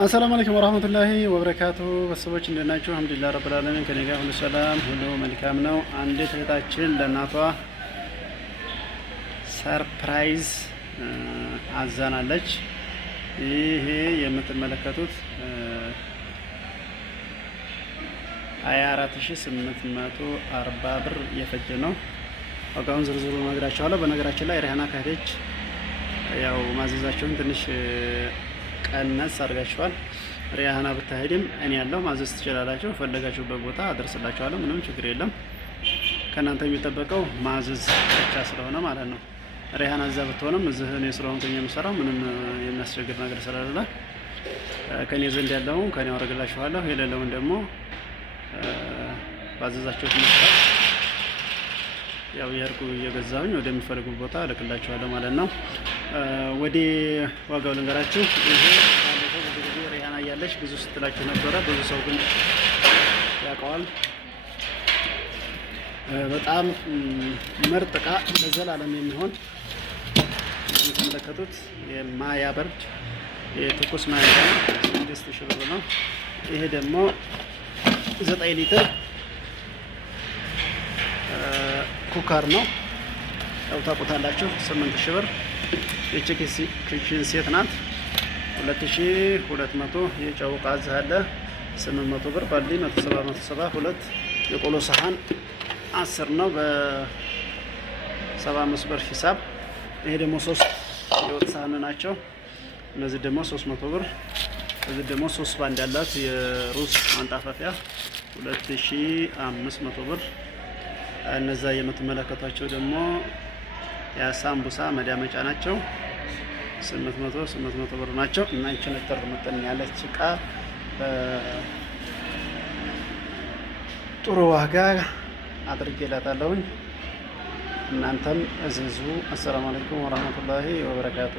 አሰላሙ አለይኩም ወራህመቱላሂ ወበረካቱ። በሰዎች እንደናችሁ አልሐምዱሊላህ ረብል ዓለሚን ከኔ ጋር ሁሉ ሰላም ሁሉ መልካም ነው። አንዲት እህታችን ለእናቷ ሰርፕራይዝ አዛናለች። ይሄ የምትመለከቱት 24840 ብር የፈጀ ነው። ዋጋውን ዝርዝሩ ነግራችኋለሁ። በነገራችን ላይ ሪሃና ካሄደች ያው ማዘዛቸውን ትንሽ ቀነስ አድርጋችኋል። ሪያሃና ብታሄድም እኔ ያለው ማዘዝ ትችላላችሁ። ፈለጋችሁበት ቦታ አደርስላችኋለሁ። ምንም ችግር የለም። ከእናንተ የሚጠበቀው ማዘዝ ብቻ ስለሆነ ማለት ነው። ሪያሃና እዛ ብትሆንም እዚህ እኔ ስለሆንኩኝ የምሰራው ምንም የሚያስቸግር ነገር ስለሌለ ከኔ ዘንድ ያለውን ከኔ አወርግላችኋለሁ። የሌለውን ደግሞ ባዘዛችሁት መሰረት ያው የርቁ እየገዛሁኝ ወደሚፈልጉት ቦታ እልክላችኋለሁ ማለት ነው። ወደ ዋጋው ልንገራችሁ። ይሄ ባለፈው ብዙ ጊዜ ሪሃና እያለች ብዙ ስትላችሁ ነበረ። ብዙ ሰው ግን ያውቀዋል። በጣም ምርጥ እቃ ለዘላለም የሚሆን የምትመለከቱት የማያበርድ የትኩስ ማያ 6000 ብር ነው። ይሄ ደግሞ 9 ሊትር ኩከር ነው። ያው ታውቁታላችሁ። 8000 ብር የቺክን ሴት ናት። 2200 የጨው ዕቃ እዚህ አለ። 800 ብር ባሊ 170 የቆሎ ሰሃን 10 ነው በ75 ብር ሂሳብ። ይሄ ደግሞ 3 የወጥ ሰሃን ናቸው። እነዚህ ደግሞ 300 ብር። እዚህ ደግሞ 3 ባንድ ያላት የሩዝ ማንጣፈፊያ 2500 ብር። እነዛ የምትመለከቷቸው ደግሞ የሳምቡሳ መዳመጫ ናቸው። 800 ብር ናቸው። እና እንችን ተርምጠን ያለች ዕቃ ጥሩ ዋጋ አድርጌላታለሁኝ። እናንተም እዘዙ። አሰላሙ አለይኩም ወራህመቱላሂ ወበረካቱ።